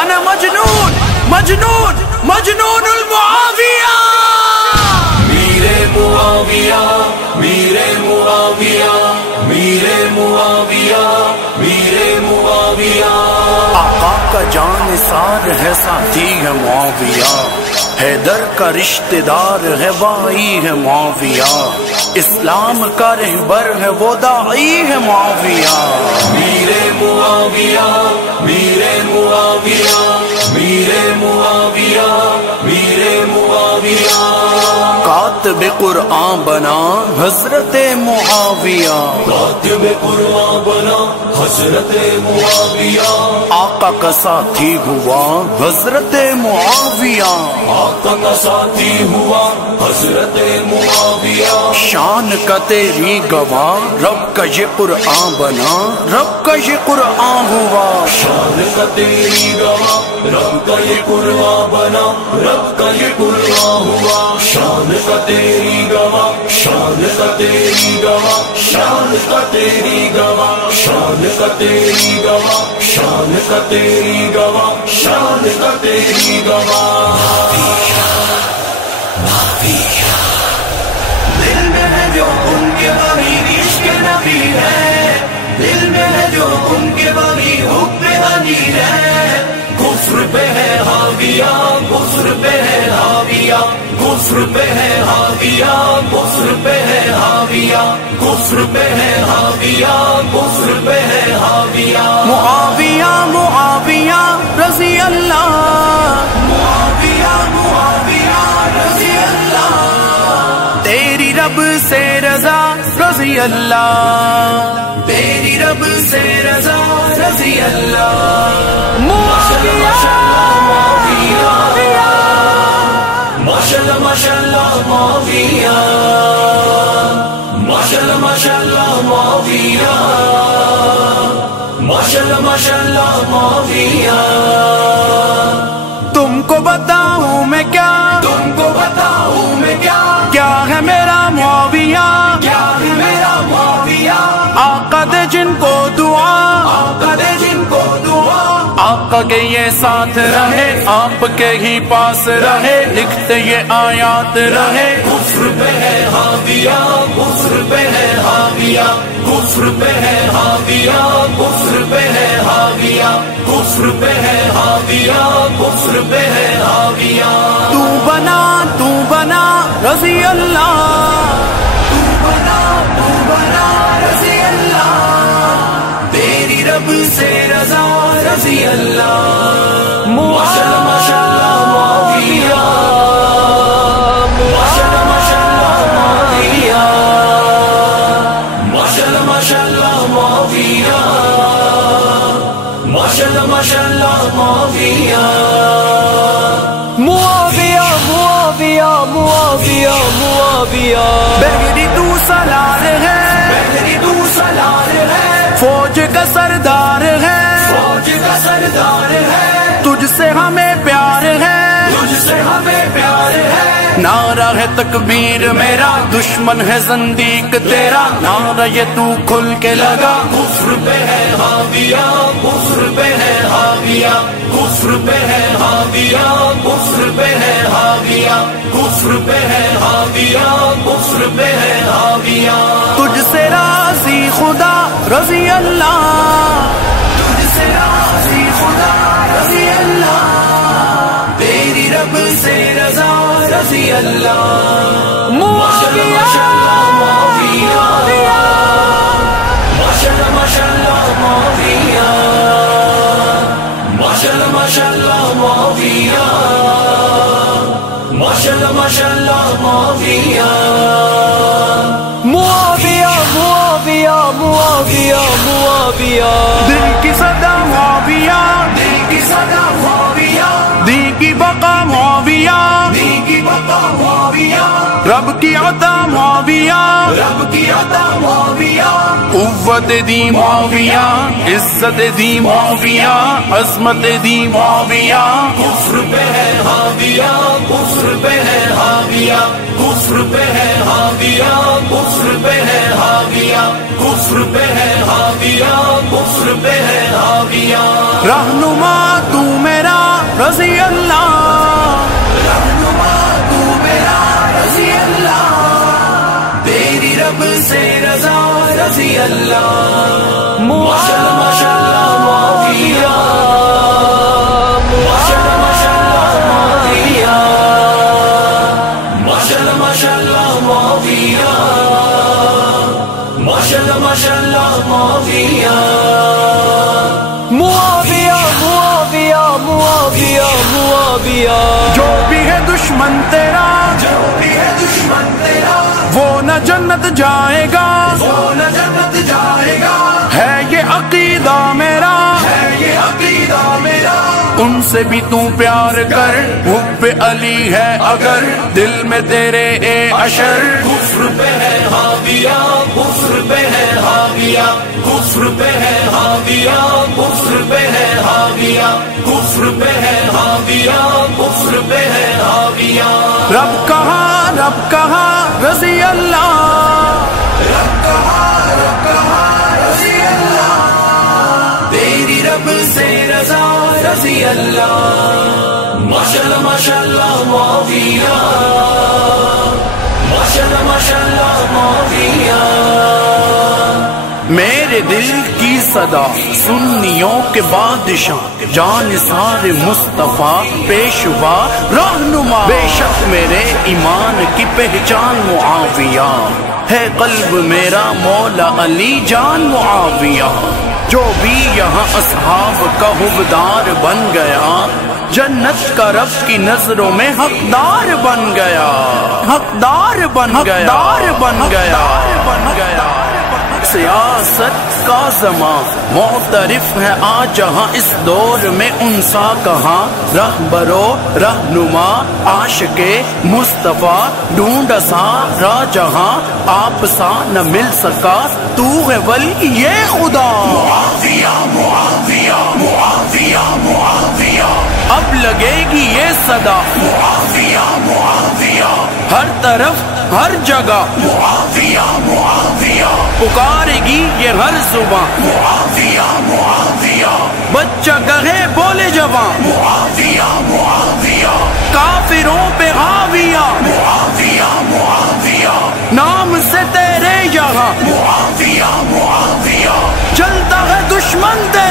انا مجنون مجنون مجنون المعاویہ. میرے معاویہ میرے معاویہ میرے معاویہ میرے معاویہ. آقا کا جانثار ہے ساتھی ہے معاویہ، حیدر کا رشتہ دار ہے بھائی ہے معاویہ، اسلام کا رہبر ہے وہ داعی ہے معاویہ. میرے معاویہ میرے معاویہ میرے معاویہ میرے معاویہ. کاتب قرآن بنا حضرت معاویہ، کاتب قرآن بنا حضرت معاویہ. آقا کا ساتھی ہوا حضرت معاویہ، آقا کا ساتھی ہوا حضرت معاویہ. شان کا تیری گواہ رب کا یہ قرآن بنا، رب کا یہ قرآن ہوا. شان کا تیری گواہ رب کا یہ قرآن بنا، رب کا یہ قرآن ہوا. شان کا تیری گواہ شان کا تیری گواہ شان کا تیری گواہ شان کا تیری گواہ شان کا تیری گواہ شان کا تیری گواہ. دل میں ہے جو ان کے باغی عشق نبی ہے، دل میں ہے جو ان کے باغی حب علی ہے. کفر پہ ہے حاویہ کفر پہ ہے حاویہ کفر پہ ہے حاویہ کفر پہ ہے حاویہ کفر پہ ہے حاویہ کفر پہ ہے حاویہ. معاویہ معاویہ رضی اللہ، معاویہ معاویہ رضی اللہ، تیری رب سے رضا رضی اللہ، تیری رب سے رضا رضی اللہ. ماشاءاللہ ماشاءاللہ معاویہ ماشاءاللہ ماشاءاللہ معاویہ ماشاءاللہ ماشاءاللہ معاویہ. تم کو بتاؤں میں کیا، تم کو بتاؤں میں کیا، کیا ہے میرا معاویہ، کیا ہے میرا معاویہ. آقا دے جن کو دعا، آقا دے جن کو دعا، آقا کے یہ ساتھ رہے، آپ کے ہی پاس رہے، لکھتے یہ آیات رہے. کفر پہ ہے حاویہ کفر پہ ہے حاویہ کفر پہ ہے حاویہ کفر پہ ہے حاویہ کفر پہ ہے حاویہ کفر پہ ہے حاویہ. تو بنا رضی اللہ، تو بنا رضی اللہ، تیری رب سے رضا رضی اللہ. ماشاءاللہ ماشاءاللہ معاویہ ماشاءاللہ ماشاءاللہ معاویہ ماشاءاللہ ماشاءاللہ معاویہ ماشاءاللہ ماشاءاللہ معاویہ. معاویہ معاویہ معاویہ معاویہ. بہری تو سالار ہے، بہری تو سالار ہے، فوج کا سردار ہے، فوج کا سردار ہے، تجھ سے ہمیں پیار ہے، تجھ سے ہمیں پیار ہے. نعرہ ہے تکبیر میرا، دشمن ہے زندیق تیرا، نعرہ یہ تو کھل کے لگا. کفر پہ ہے حاویہ کفر پہ ہے حاویہ کفر پہ ہے حاویہ کفر پہ ہے حاویہ کفر پہ ہے حاویہ کفر پہ ہے حاویہ. تجھ سے راضی خدا رضی اللہ، تجھ سے راضی خدا رضی اللہ، تیری رب سے رضا رضی اللہ. ماشاءاللہ ماشاءاللہ معاویہ ماشاءاللہ ماشاءاللہ معاویہ ماشاءاللہ ماشاءاللہ معاویہ ماشاءاللہ ماشاءاللہ معاویہ. معاویہ معاویہ معاویہ معاویہ. دل کی صدا معاویہ، دل کی صدا معاویہ، دین کی بقا معاویہ، دین کی بقا معاویہ، رب کی عطا معاویہ، رب کی عطا معاویہ. قوت دی معاویہ، عزت دی معاویہ، عظمت دی معاویہ. کفر پہ ہے حاویہ کفر پہ ہے حاویہ کفر پہ ہے حاویہ کفر پہ ہے حاویہ کفر پہ ہے حاویہ کفر پہ ہے حاویہ. رہنما تو میرا رضی اللہ معاویہ ماشاءاللہ معاویہ ماشاءاللہ معاویہ ماشاءاللہ معاویہ ماشاءاللہ معاویہ معاویہ معاویہ معاویہ معاویہ جو بھی ہے دشمن تیرا جو بھی ہے دشمن تیرا وہ نہ جنت جائے گا وہ نہ جنت جائے گا ہے یہ عقیدہ میرا ہے یہ عقیدہ میرا ان سے بھی تو پیار کر حب علی ہے اگر دل میں تیرے اے اشر کفر پہ ہے حاویہ کفر پہ ہے حاویہ کفر پہ ہے حاویہ کفر پہ ہے حاویہ کفر پہ ہے حاویہ کفر پہ ہے حاویہ رب کہا رضی اللہ رب کہا رضی اللہ تیری رب سے رضا رضی اللہ ماشاءاللہ ماشاءاللہ معاویہ ماشاءاللہ معاویہ میرے دل کی صدا سنیوں کے بادشاہ جان سار مصطفیٰ پیشوا رہنما بے شک میرے ایمان کی پہچان معاویہ ہے قلب میرا مولا علی جان معاویہ جو بھی یہاں اصحاب کا حبدار بن گیا جنت کا رب کی نظروں میں حقدار بن گیا حقدار بن گیا سیاست کا زمان معترف ہے آج جہاں اس دور میں ان سا کہاں رہبرو رہنما عاشق مصطفیٰ ڈھونڈ سارا جہاں آپ سا نہ مل سکا تو ہے ولی یہ خدا معاویہ معاویہ معاویہ معاویہ اب لگے گی یہ صدا معاویہ معاویہ ہر طرف ہر جگہ معاویہ معاویہ پکارے گی یہ ہر زبان معاویہ معاویہ بچہ کہے بولے جوان معاویہ معاویہ کافروں پہ حاویہ معاویہ معاویہ نام سے تیرے یہاں معاویہ معاویہ چلتا ہے دشمن تیرا